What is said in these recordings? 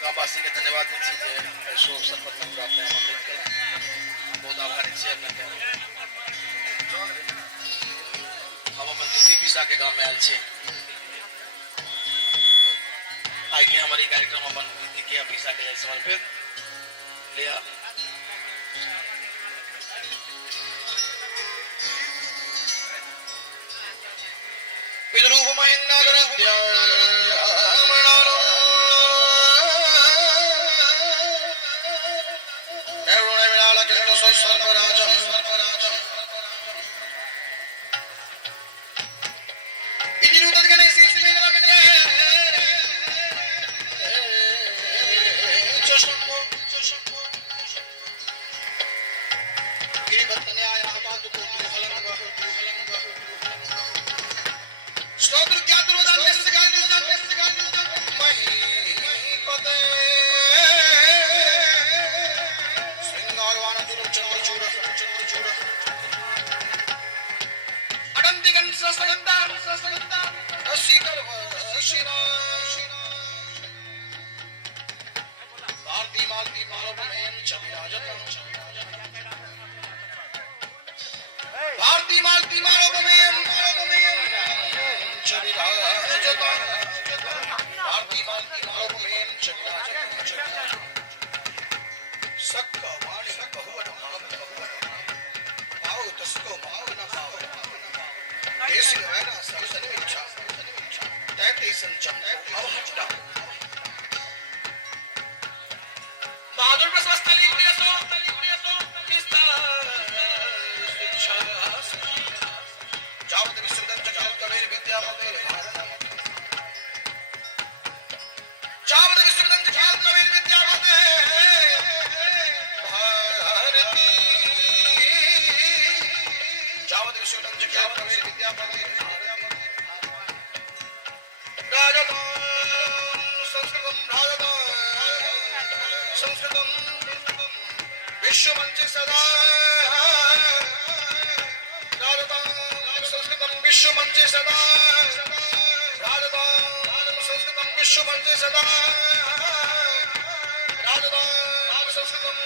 ગામવાસી કે ધન્યવાદ છે જે શો અવસર પર તમને આપણે આમંત્રિત કર્યા બહુ આભારી છે એમને हम अपन ज्योति पिसा के गांव में आए छे आई के हमारी कार्यक्रम अपन ज्योति के पिसा के समर्पित लिया विद्रूप महिंद्र बहादुर प्रशस्त जावत विश्वदं जगत कबीर विद्या जावत विश्वदं जगत कबीर विद्या भारती जावत विश्वदं जगत कबीर विद्या राजता संस्कृतम विश्व मंच सदा संस्कृतम विश्व मंच सदा संस्कृतम विश्व मंच सदा संस्कृतम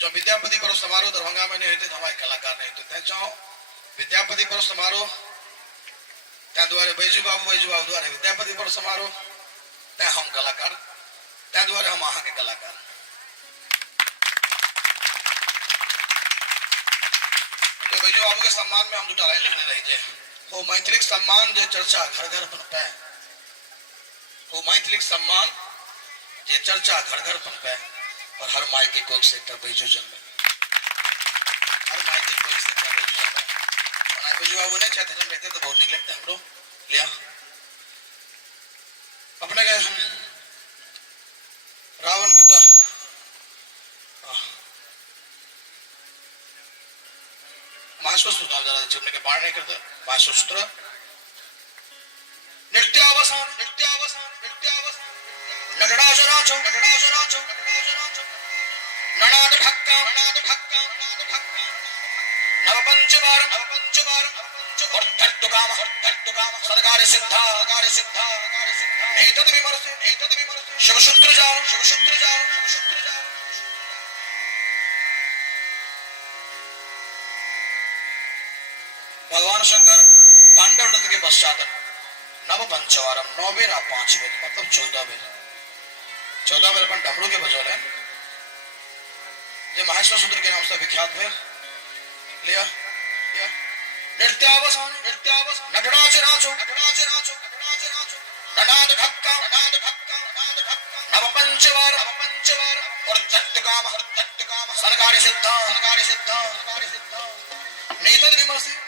जो विद्यापति पर्व समारोह दरभंगा में नहीं होते हमारे कलाकार नहीं होते जो विद्यापति पर्व समारोह त्या द्वारे बैजू बाबू द्वारे विद्यापति पर्व समारोह त्या हम कलाकार त्या द्वारे हम आहा के कलाकार तो बैजू बाबू के सम्मान में हम दूटा लाइन लिखने रही हो मैथिलिक सम्मान जो चर्चा घर घर पनपे हो मैथिलिक सम्मान जे चर्चा घर घर पनपे और हर माई के कोख से बैजू जन्मे हर माई के कोख से बैजू जन्मे और बैजू बाबू ने चाहते हम रहते तो बहुत निक लगता है हमरो लिया अपने के रावण के तो महाशस्त्र जरा चिमने के बाढ़ नहीं करते महाशस्त्र नित्यावसान नटराजराजो ननाद ढक्का नवपंचवारम और धट्टुकाम सरकार सिद्धा नेतद विमर्श शिवशूत्र जाओ भगवान शंकर तांडव नृत्य के पश्चात नव पंचवारम 9 बेर आप 5 बेर मतलब 14 बेर अपन डमरू के बजौले जो महेश्वर सूत्र के नाम से विख्यात भेल लिया नृत्यावसान नटराज राजो ननाद ढक्का नव पंचवार और चट्टकाम सरकारी सिद्धा नेतद विमर्शी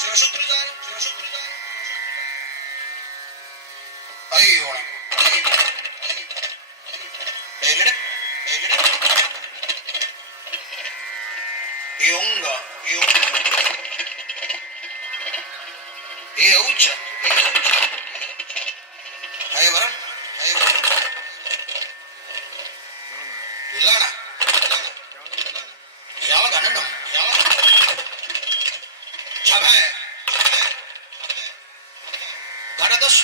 शिवशूत्र अयोण Yunga, Eucha, Hayavaran, Lana, Yamaganadam, Chabay, Gadadas,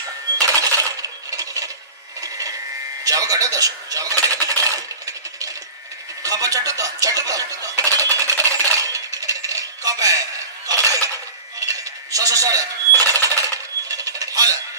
Javagadadas, Kapachatata, Kabe, Sasasara, Hala.